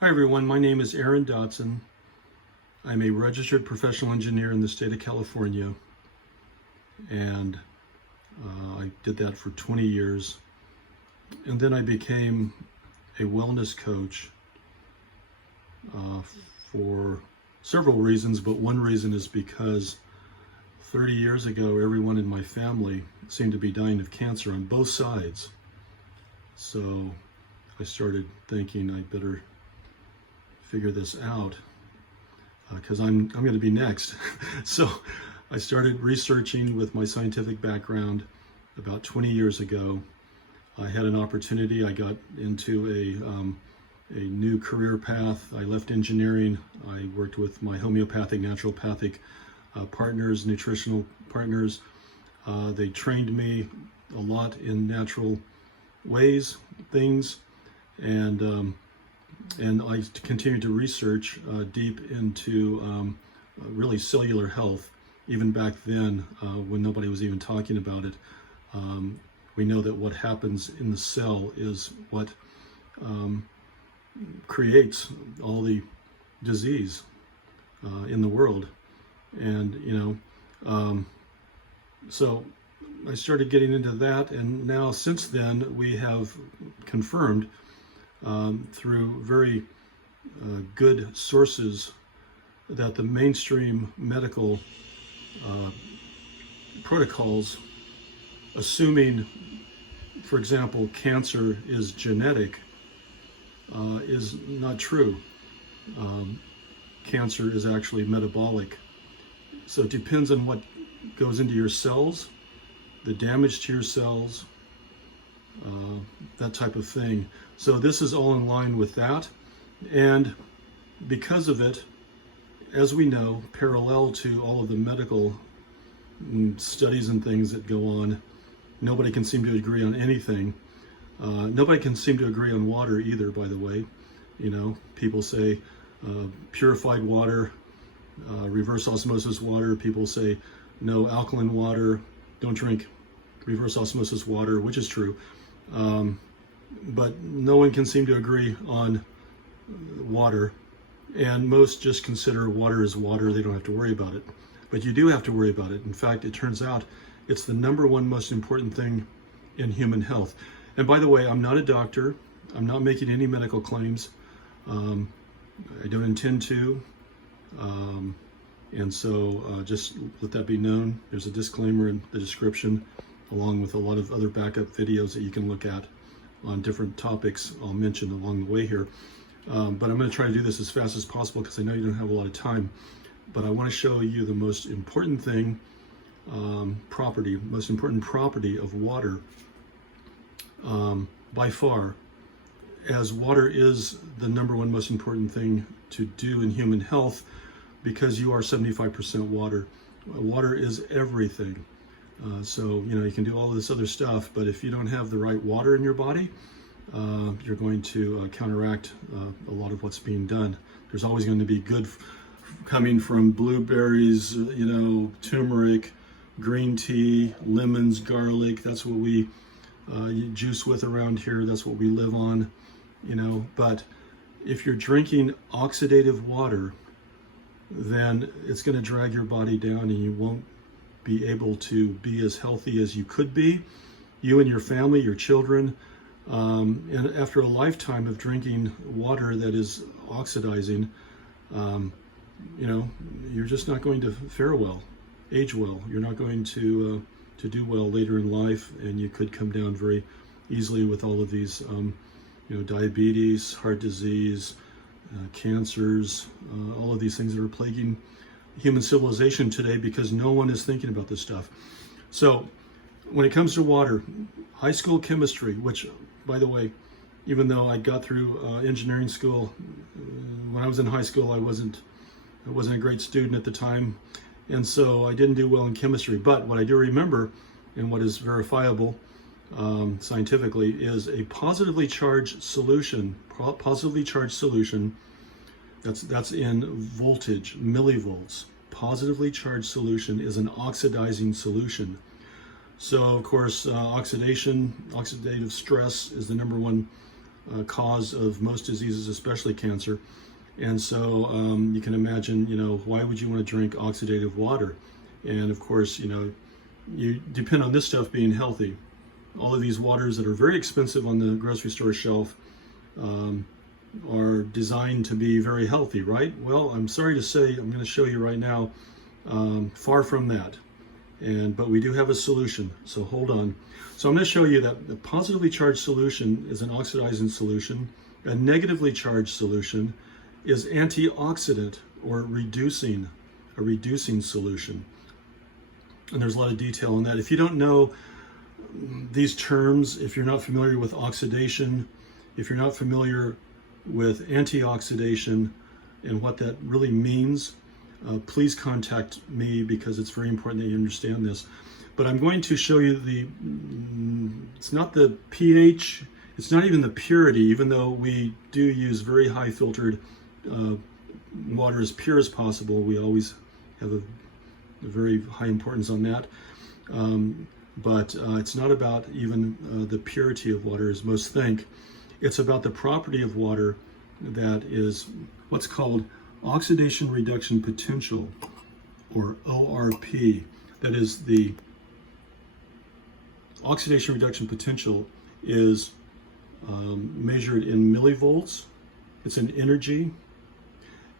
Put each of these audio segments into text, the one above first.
Hi everyone, my name is Aaron Dotson. I'm a registered professional engineer in the state of California, and I did that for 20 years. And then I became a wellness coach uh, for several reasons, but one reason is because 30 years ago, everyone in my family seemed to be dying of cancer on both sides. So I started thinking I'd better figure this out because I'm going to be next. So I started researching with my scientific background about 20 years ago. I had an opportunity. I got into a new career path. I left engineering. I worked with my homeopathic, naturopathic partners, nutritional partners. They trained me a lot in natural ways, things, and I continued to research deep into really cellular health. Even back then, when nobody was even talking about it, we know that what happens in the cell is what creates all the disease in the world. And, so I started getting into that, and now since then we have confirmed through very good sources that the mainstream medical protocols, assuming, for example, cancer is genetic, is not true. Cancer is actually metabolic. So it depends on what goes into your cells, the damage to your cells, that type of thing. So this is all in line with that. And because of it, as we know, parallel to all of the medical studies and things that go on, nobody can seem to agree on anything. Nobody can seem to agree on water either, by the way. You know, people say purified water, reverse osmosis water. People say no alkaline water, don't drink reverse osmosis water, which is true. But no one can seem to agree on water, and most just consider water as water. They don't have to worry about it, but you do have to worry about it. In fact, it turns out it's the number one most important thing in human health. And by the way, I'm not a doctor. I'm not making any medical claims. I don't intend to. And so just let that be known. There's a disclaimer in the description, along with a lot of other backup videos that you can look at on different topics I'll mention along the way here. But I'm going to try to do this as fast as possible because I know you don't have a lot of time. But I want to show you the most important thing, most important property of water by far, as water is the number one most important thing to do in human health, because you are 75% water. Water is everything. So, you know, you can do all this other stuff, but if you don't have the right water in your body, you're going to counteract a lot of what's being done. There's always going to be good coming from blueberries, you know, turmeric, green tea, lemons, garlic. That's what we juice with around here. That's what we live on, you know. But if you're drinking oxidative water, then it's going to drag your body down, and you won't be able to be as healthy as you could be, you and your family, your children. And after a lifetime of drinking water that is oxidizing, you know, you're just not going to fare well, age well. You're not going to do well later in life, and you could come down very easily with all of these, you know, diabetes, heart disease, cancers, all of these things that are plaguing human civilization today, because no one is thinking about this stuff. So when it comes to water, high school chemistry, which, by the way, even though I got through engineering school, when I was in high school, I wasn't a great student at the time, and so I didn't do well in chemistry. But what I do remember, and what is verifiable scientifically, is a positively charged solution. That's in voltage, millivolts. Positively charged solution is an oxidizing solution. So, of course, oxidative stress is the number one cause of most diseases, especially cancer. And so you can imagine, why would you want to drink oxidative water? And of course, you depend on this stuff being healthy. All of these waters that are very expensive on the grocery store shelf are designed to be very healthy, right? Well, I'm sorry to say, I'm going to show you right now, far from that. But we do have a solution, so hold on. So I'm going to show you that the positively charged solution is an oxidizing solution. A negatively charged solution is antioxidant, or a reducing solution. And there's a lot of detail on that. If you don't know these terms, if you're not familiar with oxidation, if you're not familiar with antioxidation and what that really means, please contact me, because it's very important that you understand this. But I'm going to show you it's not the pH, it's not even the purity, even though we do use very high filtered water, as pure as possible. We always have a very high importance on that. But it's not about even the purity of water, as most think. It's about the property of water that is what's called oxidation reduction potential, or ORP. That is, the oxidation reduction potential is measured in millivolts. It's an energy.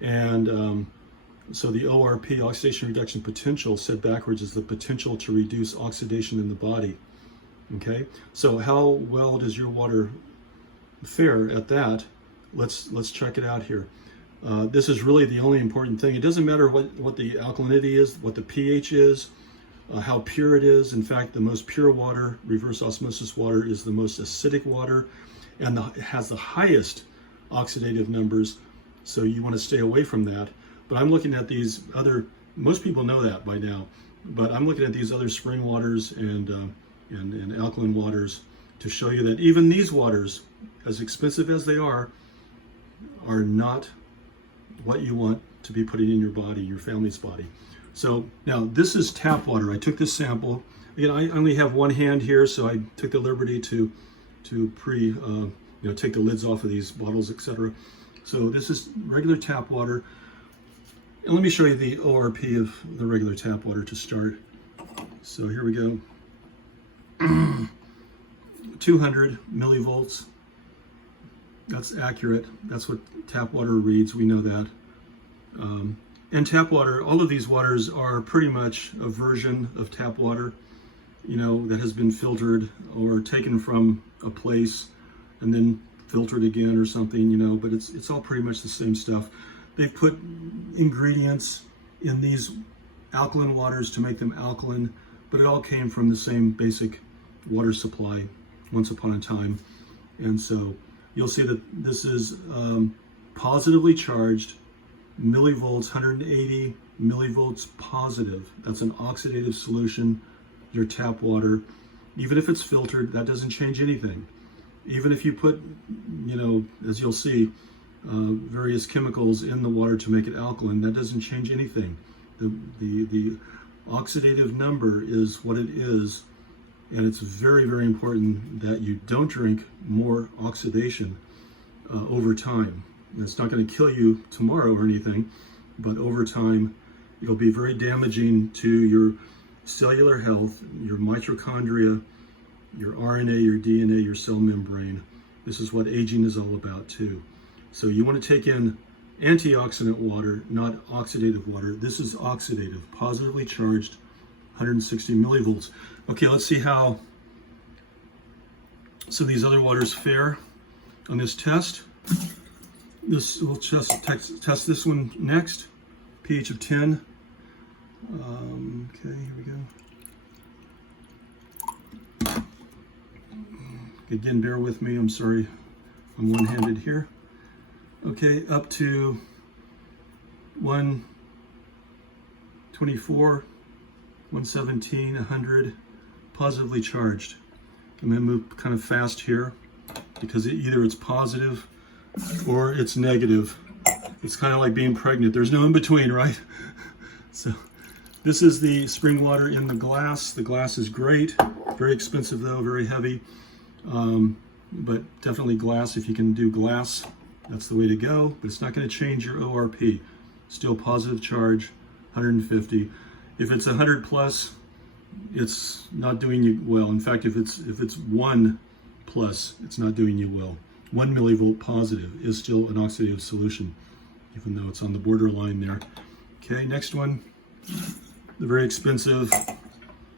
And so the ORP, oxidation reduction potential, said backwards, is the potential to reduce oxidation in the body. Okay, so how well does your water fare at that? Let's check it out here. This is really the only important thing. It doesn't matter what the alkalinity is, what the pH is, how pure it is. In fact, the most pure water, reverse osmosis water, is the most acidic water, and it has the highest oxidative numbers. So you want to stay away from that. But I'm looking at these other, most people know that by now, but I'm looking at these other spring waters and alkaline waters to show you that even these waters, as expensive as they are not what you want to be putting in your body, your family's body. So now this is tap water. I took this sample. Again, I only have one hand here, so I took the liberty to take the lids off of these bottles, etc. So this is regular tap water. And let me show you the ORP of the regular tap water to start. So here we go. 200 millivolts. That's accurate. That's what tap water reads. We know that. And tap water, all of these waters are pretty much a version of tap water, that has been filtered or taken from a place and then filtered again or something, but it's all pretty much the same stuff. They've put ingredients in these alkaline waters to make them alkaline, but it all came from the same basic water supply once upon a time. And so you'll see that this is positively charged, millivolts, 180 millivolts positive. That's an oxidative solution, your tap water. Even if it's filtered, that doesn't change anything. Even if you put, as you'll see, various chemicals in the water to make it alkaline, that doesn't change anything. The oxidative number is what it is, and it's very, very important that you don't drink more oxidation over time. It's not going to kill you tomorrow or anything, but over time it'll be very damaging to your cellular health, your mitochondria, your RNA, your DNA, your cell membrane. This is what aging is all about too. So you want to take in antioxidant water, not oxidative water. This is oxidative, positively charged, 160 millivolts. Okay, let's see how some of these other waters fare on this test. We'll just test this one next. pH of 10. Okay, here we go. Again, bear with me. I'm sorry, I'm one-handed here. Okay, up to 124, 117, 100, positively charged. I'm going to move kind of fast here because either it's positive or it's negative. It's kind of like being pregnant. There's no in between, right? So this is the spring water in the glass. The glass is great, very expensive though, very heavy. but definitely glass. If you can do glass, that's the way to go, but it's not going to change your ORP. Still positive charge, 150. If it's 100 plus, it's not doing you well. In fact, if it's 1 plus, it's not doing you well. 1 millivolt positive is still an oxidative solution, even though it's on the borderline there. Okay, next one, the very expensive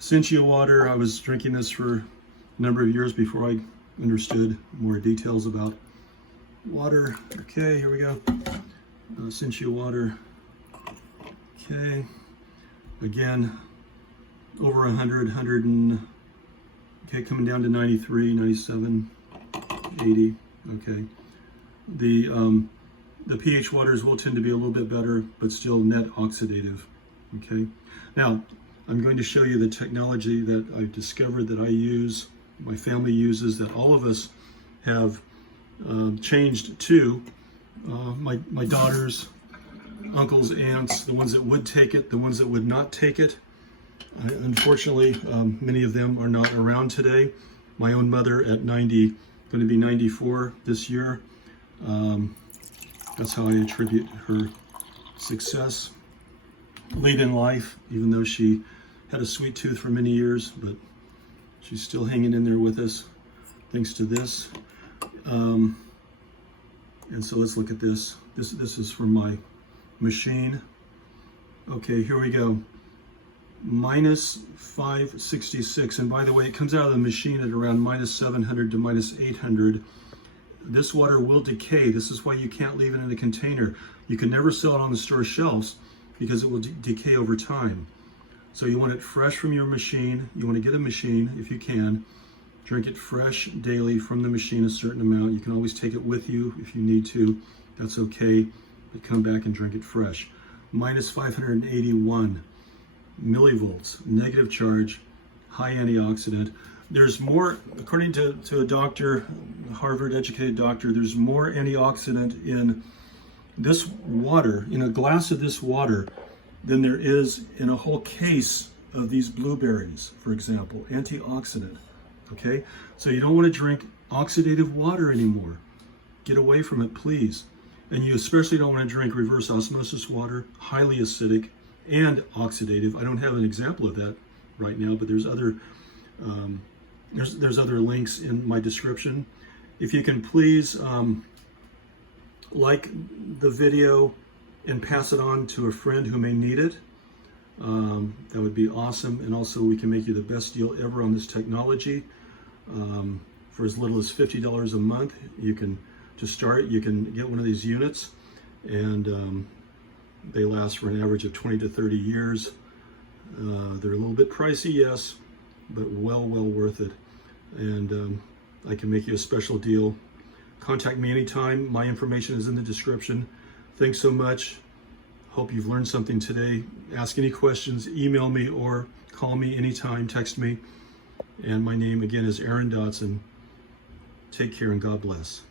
Sentia water. I was drinking this for a number of years before I understood more details about water. Okay, here we go. Sentia water. Okay, again, over 100, 100 and, okay, coming down to 93, 97, 80. Okay, the pH waters will tend to be a little bit better, but still net oxidative. Okay, now I'm going to show you the technology that I've discovered that I use, my family uses, that all of us have changed to. My daughters, uncles, aunts, the ones that would take it, the ones that would not take it. Unfortunately, many of them are not around today. My own mother at 90, going to be 94 this year. That's how I attribute her success late in life, even though she had a sweet tooth for many years, but she's still hanging in there with us thanks to this. And so let's look at this. This is from my machine. Okay, here we go. Minus 566. And by the way, it comes out of the machine at around minus 700 to minus 800. This water will decay. This is why you can't leave it in a container. You can never sell it on the store shelves because it will decay over time. So you want it fresh from your machine. You want to get a machine if you can. Drink it fresh daily from the machine, a certain amount. You can always take it with you if you need to. That's okay. But come back and drink it fresh. Minus 581 millivolts, negative charge, high antioxidant. There's more, according to a doctor, a Harvard-educated doctor, there's more antioxidant in this water, in a glass of this water, than there is in a whole case of these blueberries, for example, antioxidant. Okay, so you don't want to drink oxidative water anymore. Get away from it, please. And you especially don't want to drink reverse osmosis water, highly acidic and oxidative. I don't have an example of that right now, but there's other there's other links in my description. If you can please like the video and pass it on to a friend who may need it. That would be awesome. And also we can make you the best deal ever on this technology. For as little as $50 a month, you can, to start, you can get one of these units, and they last for an average of 20 to 30 years. They're a little bit pricey, yes, but well worth it. And I can make you a special deal. Contact me anytime. My information is in the description. Thanks so much. Hope you've learned something today. Ask any questions, email me or call me anytime, text me. And my name again is Aaron Dotson. Take care and God bless.